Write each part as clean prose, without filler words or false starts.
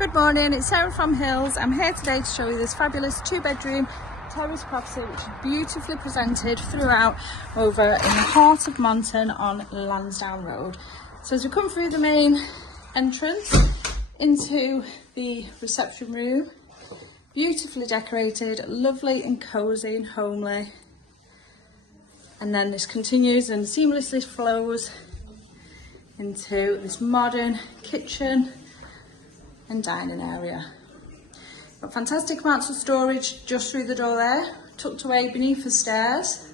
Good morning, it's Sarah from Hills. I'm here today to show you this fabulous 2-bedroom terrace property which is beautifully presented throughout over in the heart of Monton on Lansdowne Road. So as we come through the main entrance into the reception room, beautifully decorated, lovely and cosy and homely. And then this continues and seamlessly flows into this modern kitchen and dining area. Got fantastic amounts of storage just through the door there, tucked away beneath the stairs.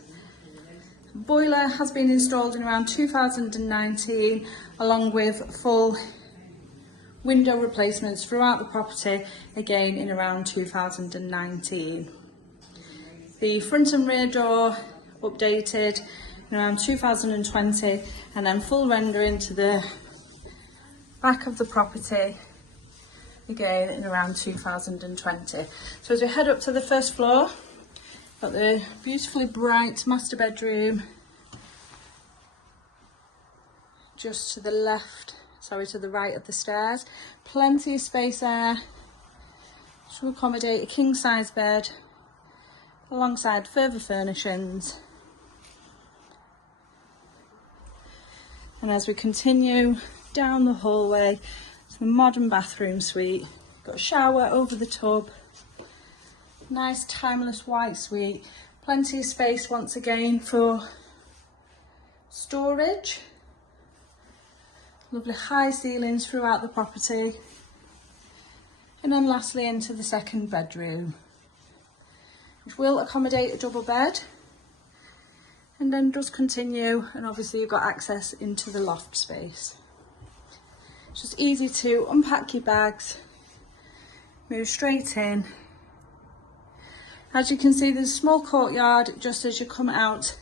Boiler has been installed in around 2019, along with full window replacements throughout the property, again in around 2019. The front and rear door updated in around 2020, and then full rendering to the back of the property again in around 2020. So as we head up to the first floor, got the beautifully bright master bedroom just to the to the right of the stairs. Plenty of space there to accommodate a king size bed alongside further furnishings. And as we continue down the hallway to the modern bathroom suite, got a shower over the tub, nice timeless white suite, plenty of space once again for storage, lovely high ceilings throughout the property, and then lastly into the second bedroom, which will accommodate a double bed. And then does continue, and obviously you've got access into the loft space. It's just easy to unpack your bags, move straight in. As you can see, there's a small courtyard just as you come out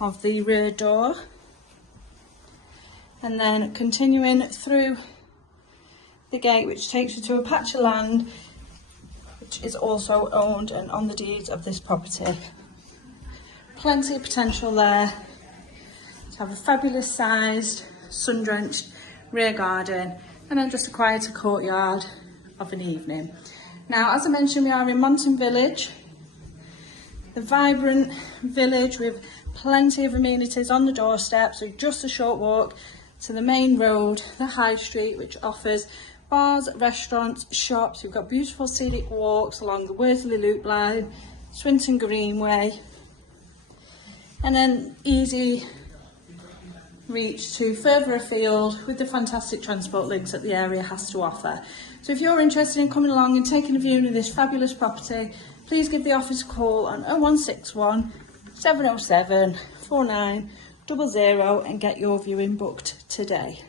of the rear door. And then continuing through the gate, which takes you to a patch of land, which is also owned and on the deeds of this property. Plenty of potential there to have a fabulous sized, sun-drenched rear garden, and then just a quieter courtyard of an evening. Now, as I mentioned, we are in Monton Village, the vibrant village with plenty of amenities on the doorstep, so just a short walk to the main road, the high street, which offers bars, restaurants, shops. We've got beautiful scenic walks along the Worsley Loop line, Swinton Greenway, and then easy reach to further afield with the fantastic transport links that the area has to offer. So if you're interested in coming along and taking a viewing of this fabulous property, please give the office a call on 0161 707 4900 and get your viewing booked today.